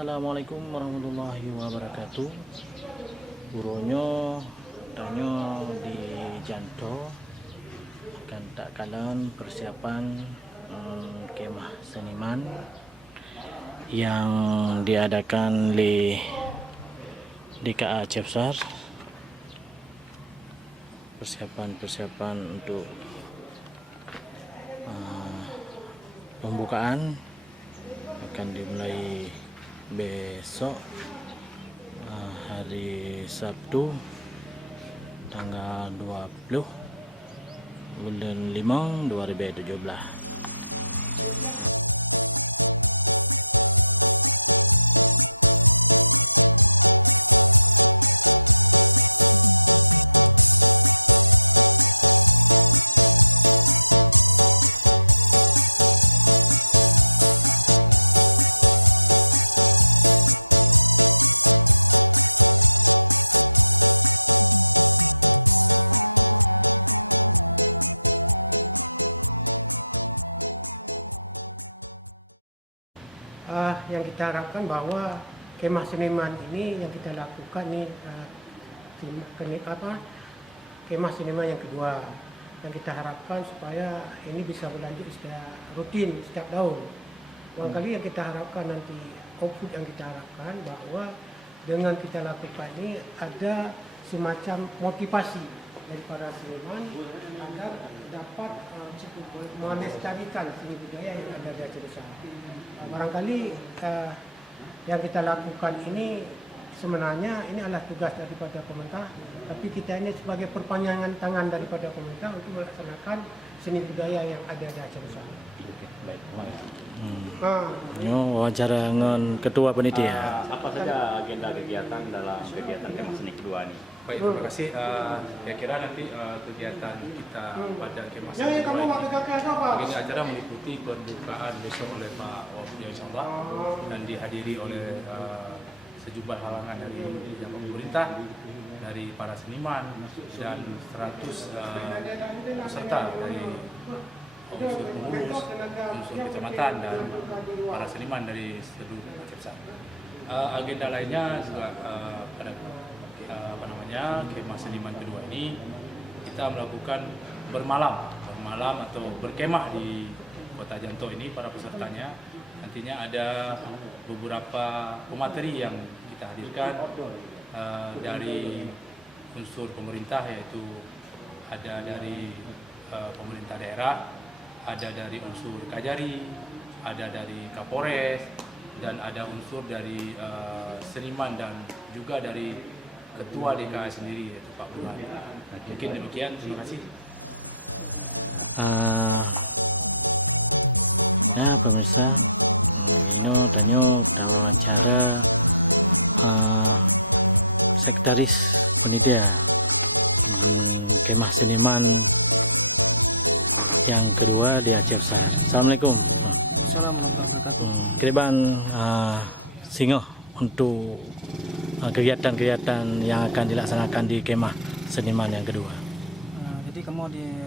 Assalamualaikum warahmatullahi wabarakatuh. Buronyo danyo di Janto akan tak kalan persiapan kemah seniman yang diadakan di DKA Aceh Besar. Persiapan untuk pembukaan akan dimulai besok hari Sabtu tanggal 20 bulan 5 2017. Yang kita harapkan bahwa kemah seniman ini yang kita lakukan ini kemah seniman yang kedua yang kita harapkan supaya ini bisa berlanjut secara rutin setiap tahun. Barangkali yang kita harapkan nanti output yang kita harapkan bahwa dengan kita lakukan ini ada semacam motivasi dari para seniman agar dapat melestarikan seni budaya yang ada di Aceh Besar. Barangkali yang kita lakukan ini sebenarnya ini adalah tugas daripada pemerintah, tapi kita ini sebagai perpanjangan tangan daripada pemerintah untuk melaksanakan seni budaya yang ada di Aceh Besar. Ini wawancara dengan ketua panitia. Apa saja agenda kegiatan dalam kegiatan kemah seni kedua ini? Baik, terima kasih. Kira-kira nanti kegiatan kita pada kemah seni kedua ini acara meliputi pembukaan besok oleh Pak Wafdi Insya dan dihadiri oleh sejumlah halangan dari pemerintah, dari para seniman dan 100 peserta dari unsur pengurus, unsur kecamatan dan para seniman dari seluruh Aceh Besar. Agenda lainnya juga pada kemah seniman kedua ini kita melakukan bermalam atau berkemah di Kota Janto ini. Para pesertanya nantinya ada beberapa pemateri yang kita hadirkan dari unsur pemerintah, yaitu ada dari pemerintah daerah, ada dari unsur Kajari, ada dari Kapolres, dan ada unsur dari seniman dan juga dari Ketua DKA sendiri, yaitu Pak Burhan. Mungkin demikian, terima kasih. Pemirsa, danyo wawancara sekretaris panitia kemah seniman yang kedua di Aceh Besar. Assalamualaikum. Kiriban singoh untuk kegiatan-kegiatan yang akan dilaksanakan di kemah seniman yang kedua. Jadi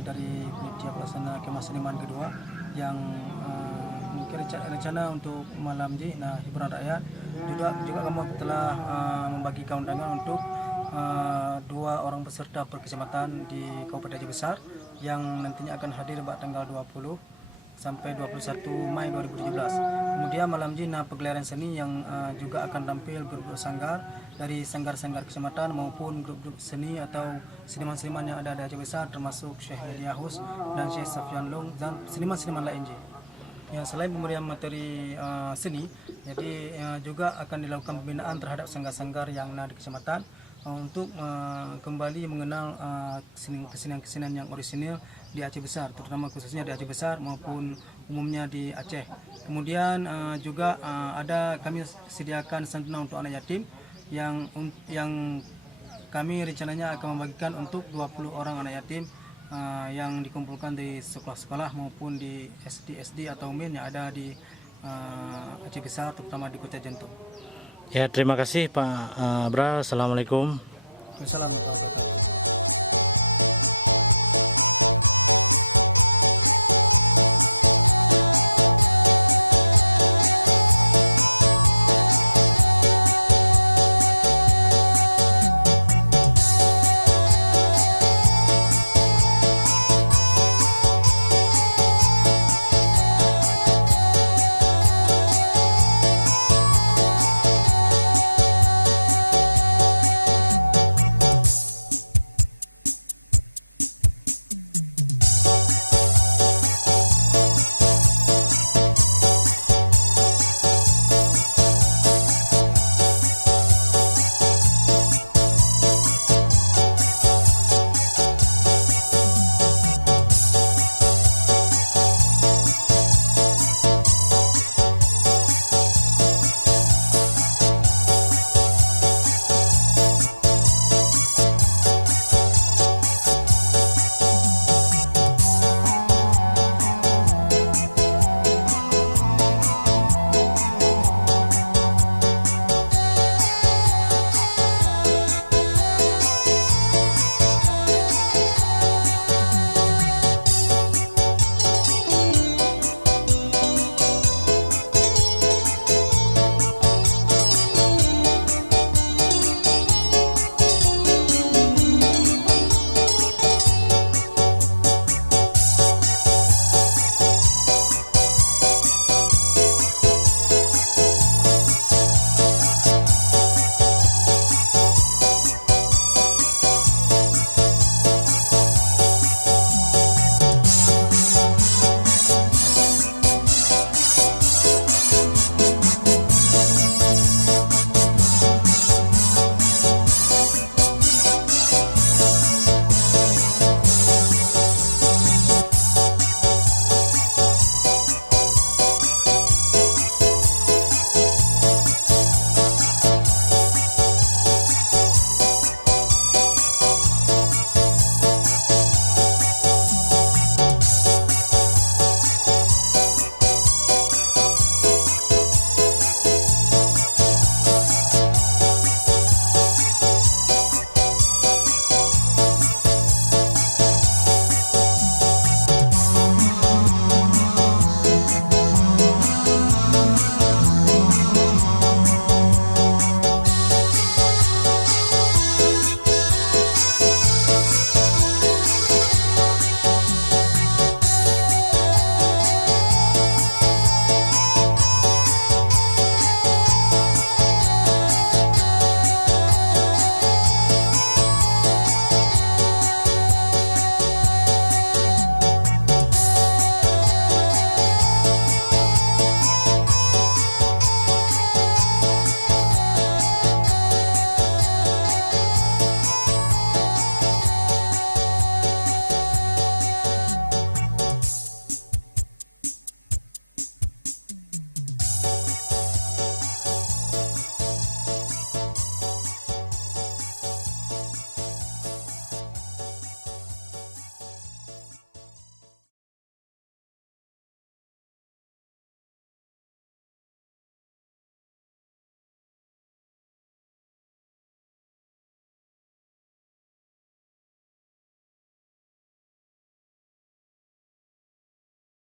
dari panitia pelaksana kemah seniman kedua yang mungkin rencana untuk malam di hiburan rakyat juga kamu telah membagikan undangan untuk 2 orang peserta per kecamatan di Kabupaten Aceh Besar yang nantinya akan hadir pada tanggal 20 sampai 21 Mei 2017. Kemudian malam jina pegelaran seni yang juga akan tampil grup-grup sanggar dari sanggar-sanggar kecamatan maupun grup-grup seni atau seniman-seniman yang ada di Aceh Besar, termasuk Syekh Mediahus dan Syekh Safian Long dan seniman-seniman lain. Ya, selain pemberian materi seni, jadi juga akan dilakukan pembinaan terhadap sanggar-sanggar yang ada di kecamatan untuk kembali mengenal kesenian-kesenian yang orisinil di Aceh Besar, terutama khususnya di Aceh Besar maupun umumnya di Aceh. Kemudian juga kami sediakan santunan untuk anak yatim yang kami rencananya akan membagikan untuk 20 orang anak yatim yang dikumpulkan di sekolah-sekolah maupun di SD atau UMIN yang ada di Aceh Besar, terutama di Kota Janto. Ya, terima kasih Pak Bra. Assalamualaikum. Wassalamualaikum.